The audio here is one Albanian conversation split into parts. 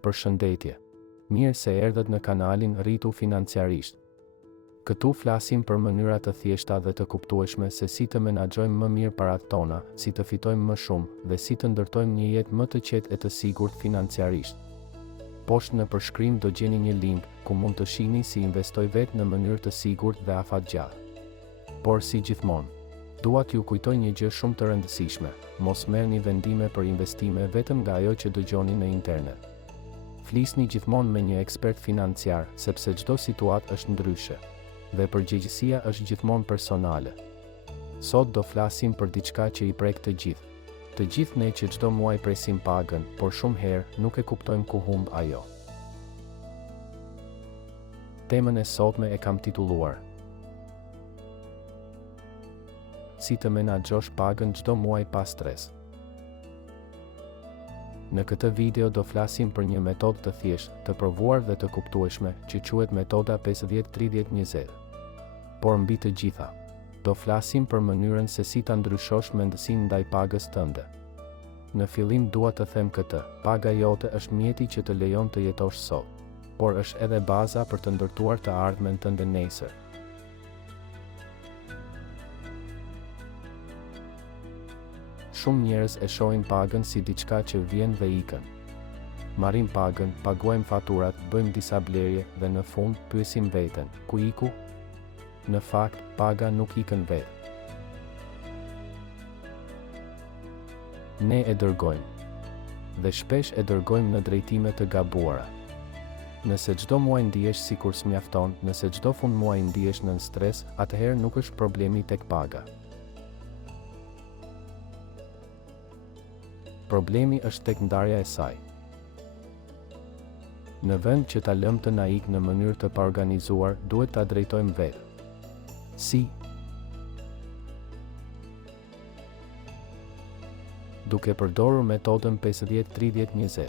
Përshëndetje. Mirë se erdhët në kanalin Rritu Financiarisht. Këtu flasim për mënyra të thjeshta dhe të kuptueshme se si të menaxhojmë më mirë paratë tona, si të fitojmë më shumë dhe si të ndërtojmë një jetë më të qetë e të sigurt financiarisht. Poshtë në përshkrim do gjeni një link ku mund të shihni si investoj vetë në mënyrë të sigurt dhe afatgjatë. Por si gjithmonë, dua t'ju kujtoj një gjë shumë të rëndësishme: mos merrni vendime për investime vetëm nga ajo që dëgjoni në internet. Flisni gjithmonë me një ekspert financiar, sepse çdo situatë është ndryshe dhe përgjegjësia është gjithmonë personale. Sot do flasim për diçka që i prek të gjithë. Të gjithë ne që çdo muaj presim pagën, por shumë herë nuk e kuptojmë ku humb ajo. Temën e sotme e kam titulluar: Si të menaxhosh pagën çdo muaj pa stres. Në këtë video do flasim për një metodë të thjeshtë, të provuar dhe të kuptueshme, që quhet metoda 50-30-20. Por mbi të gjitha, do flasim për mënyrën se si ta ndryshosh mendësinë ndaj pagës tënde. Në fillim dua të them këtë: paga jote është mjeti që të lejon të jetosh sot, por është edhe baza për të ndërtuar të ardhmen tënde nesër. Shumë njerëz e shohin pagën si diçka që vjen dhe ikën. Marrim pagën, paguajmë faturat, bëjmë disa blerje dhe në fund pyesim veten: ku iku? Në fakt, paga nuk ikën vetë. Ne e dërgojmë. Dhe shpesh e dërgojmë në drejtime të gabuara. Nëse çdo muaj ndihesh sikur s'mjafton, nëse çdo fund muaj ndihesh nën stres, atëherë nuk është problemi tek paga. Problemi është tek ndarja e saj. Në vend që ta lëmë të na ikë në mënyrë të paorganizuar, duhet ta drejtojmë vetë. Si? Duke përdorur metodën 50-30-20.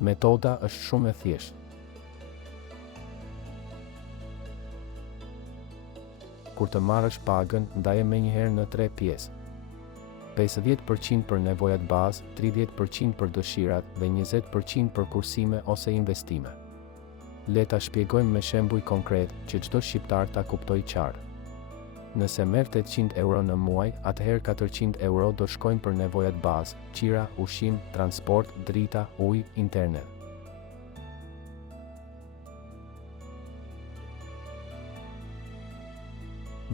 Metoda është shumë e thjeshtë. Kur të marrësh pagën, ndaje menjëherë në 3 pjesë: 50% për nevojat bazë, 30% për dëshirat dhe 20% për kursime ose investime. Le ta shpjegojmë me shembuj konkret që çdo shqiptar ta kuptojë qartë. Nëse merr 800 euro në muaj, atëherë 400 euro do shkojnë për nevojat bazë: qira, ushqim, transport, drita, ujë, internet.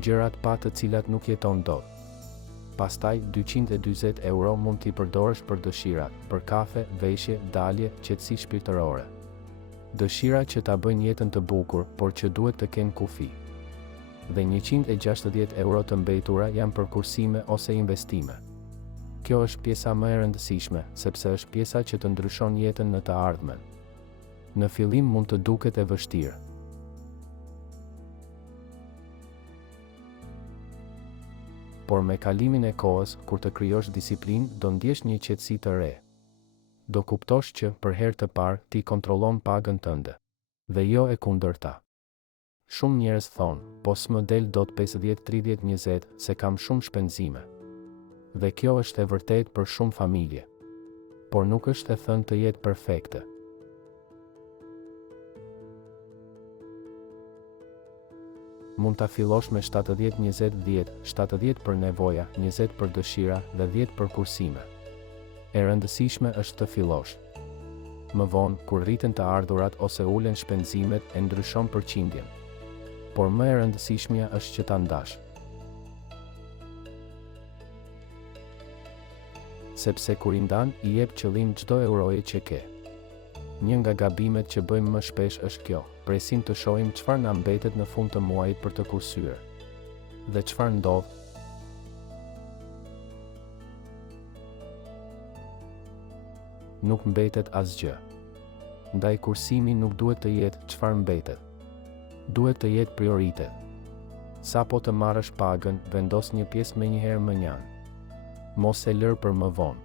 Gjërat pa të cilat nuk jeton dot. Pastaj 240 euro mund t'i përdorësh për dëshirat, për kafe, veshje, dalje, qetësi shpirtërore. Dëshira që ta bëjnë jetën të bukur, por që duhet të kenë kufi. Dhe 160 euro të mbetura janë për kursime ose investime. Kjo është pjesa më e rëndësishme, sepse është pjesa që të ndryshon jetën në të ardhmen. Në fillim mund të duket e vështirë. Por me kalimin e kohës, kur të krijosh disiplinë, do ndjesh një qetësi të re. Do kuptosh që, për herë të parë, ti kontrollon pagën tënde. Dhe jo e kundërta. Shumë njerëz thonë: po s'më del dot 50-30-20 se kam shumë shpenzime. Dhe kjo është e vërtetë për shumë familje. Por nuk është e thënë të jetë perfekte. Mund ta fillosh me 70-20-10, 70 për nevoja, 20 për dëshira dhe 10 për kursime. E rëndësishme është të fillosh. Më vonë, kur rriten të ardhurat ose ulen shpenzimet, e ndryshon përqindjen. Por më e rëndësishmja është që ta ndash. Sepse kur i ndan, i jep qëllim çdo euroje që ke. Një nga gabimet që bëjmë më shpesh është kjo: presim të shohim çfarë na mbetet në fund të muajit për të kursyer. Dhe çfarë ndodh? Nuk mbetet asgjë. Ndaj kursimi nuk duhet të jetë çfarë mbetet. Duhet të jetë prioritet. Sa po të marrësh pagën, vendos një pjesë menjëherë më njanë. Mos e lër për më vonë.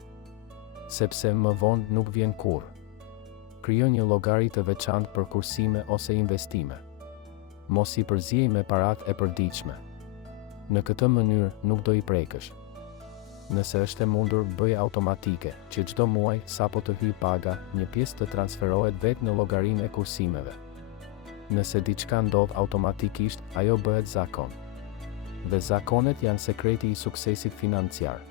Sepse më vonë nuk vjen kurrë. Krijo një llogari të veçantë për kursime ose investime. Mos i përziej me paratë e përditshme. Në këtë mënyrë nuk do i prekësh. Nëse është e mundur, bëj automatike, që çdo muaj, sapo të hyj paga, një pjesë të transferohet vetë në llogarinë e kursimeve. Nëse diçka ndodh automatikisht, ajo bëhet zakon. Dhe zakonet janë sekreti i suksesit financiar.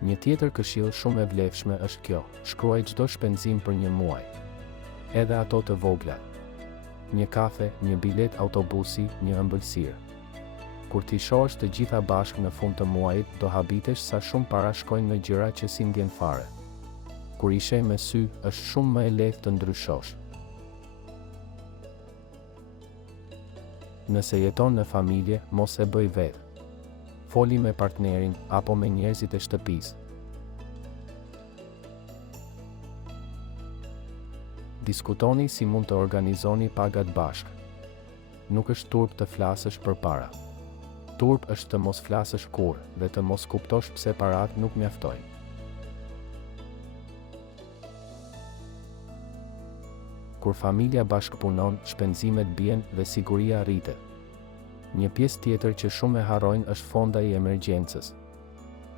Një tjetër këshill shumë e vlefshme është kjo: shkruaj çdo shpenzim për një muaj. Edhe ato të vogla. Një kafe, një bilet autobusi, një ëmbëlsirë. Kur ti shohësh të gjitha bashkë në fund të muajit, do habitesh sa shumë para shkojnë në gjëra që si ndjen fare. Kur i sheh me sy, është shumë më e lehtë të ndryshosh. Nëse jeton në familje, mos e bëj vetë. Foli me partnerin apo me njerëzit e shtëpisë. Diskutoni si mund të organizoni pagat bashkë. Nuk është turp të flasësh përpara. Turp është të mos flasësh kurrë dhe të mos kuptosh pse parat nuk mjaftojnë. Kur familja bashkëpunon, shpenzimet bien dhe siguria rritet. Një pjesë tjetër që shumë e harrojnë është fonda i emergjencës.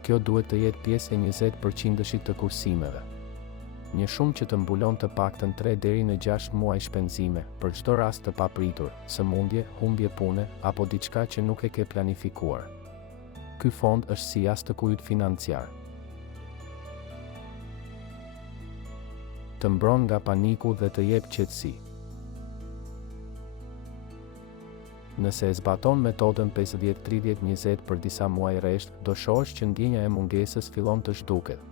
Kjo duhet të jetë pjesë e 20% të kursimeve. Një shumë që të mbulon të paktën 3 deri në 6 muaj shpenzime, për çdo rast të papritur, sëmundje, humbje pune, apo diçka që nuk e ke planifikuar. Ky fond është si jas të kujit financiar. Të mbron nga paniku dhe të jep qetësi. Nëse e zbaton metodën 50-30-20 për disa muaj rresht, do shohësh që ndjenja e mungesës fillon të zhduket.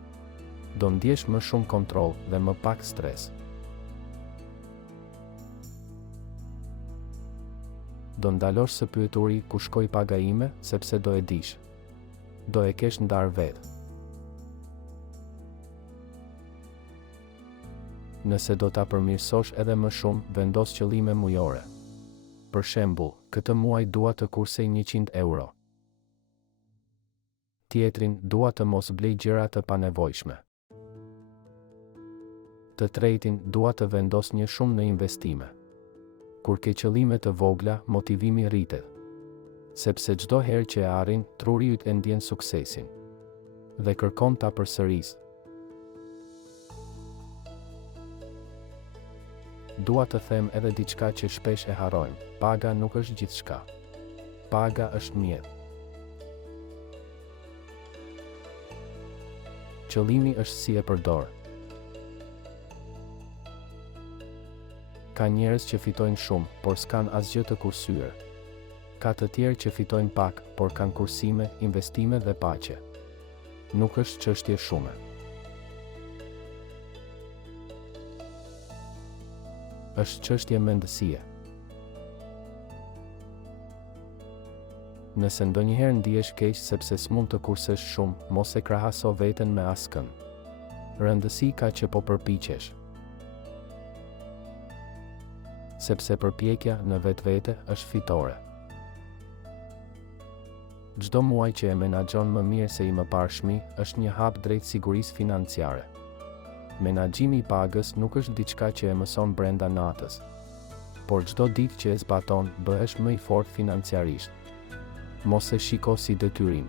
Do ndjesh më shumë kontroll dhe më pak stres. Do ndalosh së pyeturi ku shkoi paga ime, sepse do e dish. Do e kesh ndar vetë. Nëse do ta përmirësosh edhe më shumë, vendos qëllime mujore. Për shembull, këtë muaj dua të kursej 100 euro. Tjetrin, dua të mos blej gjëra të panevojshme. Të tretin, dua të vendos një shumë në investime. Kur ke qëllime të vogla, motivimi rritet. Sepse çdo herë që e arrin, truri yt e ndjen suksesin. Dhe kërkon ta përsërisë. Dua të them edhe diçka që shpesh e harrojmë: paga nuk është gjithçka. Paga është mjet. Qëllimi është si e përdor. Ka njerëz që fitojnë shumë, por s'kan asgjë të kursyer. Ka të tjerë që fitojnë pak, por kanë kursime, investime dhe paqe. Nuk është çështje shume. Është çështje mendësie. Nëse ndonjëherë ndihesh keq sepse s'mund të kursesh shumë, mos e krahaso veten me askën. Rëndësi ka që po përpiqesh. Sepse përpjekja në vetvete është fitore. Çdo muaj që e menaxhon më mirë se i mëparshmi është një hap drejt sigurisë financiare. Menaxhimi i pagës nuk është diçka që e mëson brenda natës, por çdo ditë që e zbaton, bëhesh më i fortë financiarisht. Mos e shiko si detyrim.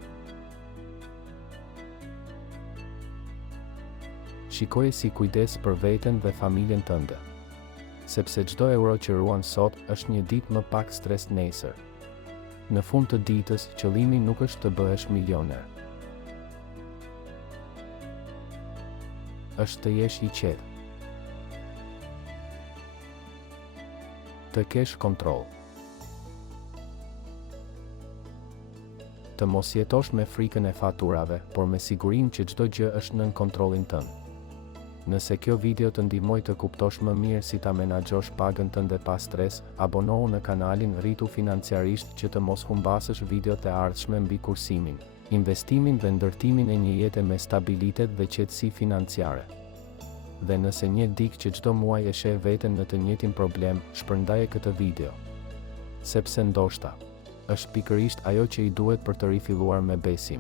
Shikoje si kujdes për veten dhe familjen tënde. Sepse çdo euro që ruan sot është një ditë më pak stres nesër. Në fund të ditës, qëllimi nuk është të bëhesh milioner. Është të jesh i qetë. Të kesh kontroll. Të mos jetosh me frikën e faturave, por me sigurinë që çdo gjë është nën kontrollin tënd. Nëse kjo video të ndihmoi të kuptosh më mirë si ta menaxhosh pagën tënde pa stres, abonohu në kanalin Rritu Financiarisht që të mos humbasësh videot e ardhshme mbi kursimin, investimin dhe ndërtimin e një jete me stabilitet dhe qetësi financiare. Dhe nëse një dik që çdo muaj e sheh veten në të njëjtin problem, shpërndaje këtë video. Sepse ndoshta është pikërisht ajo që i duhet për të rifilluar me besim.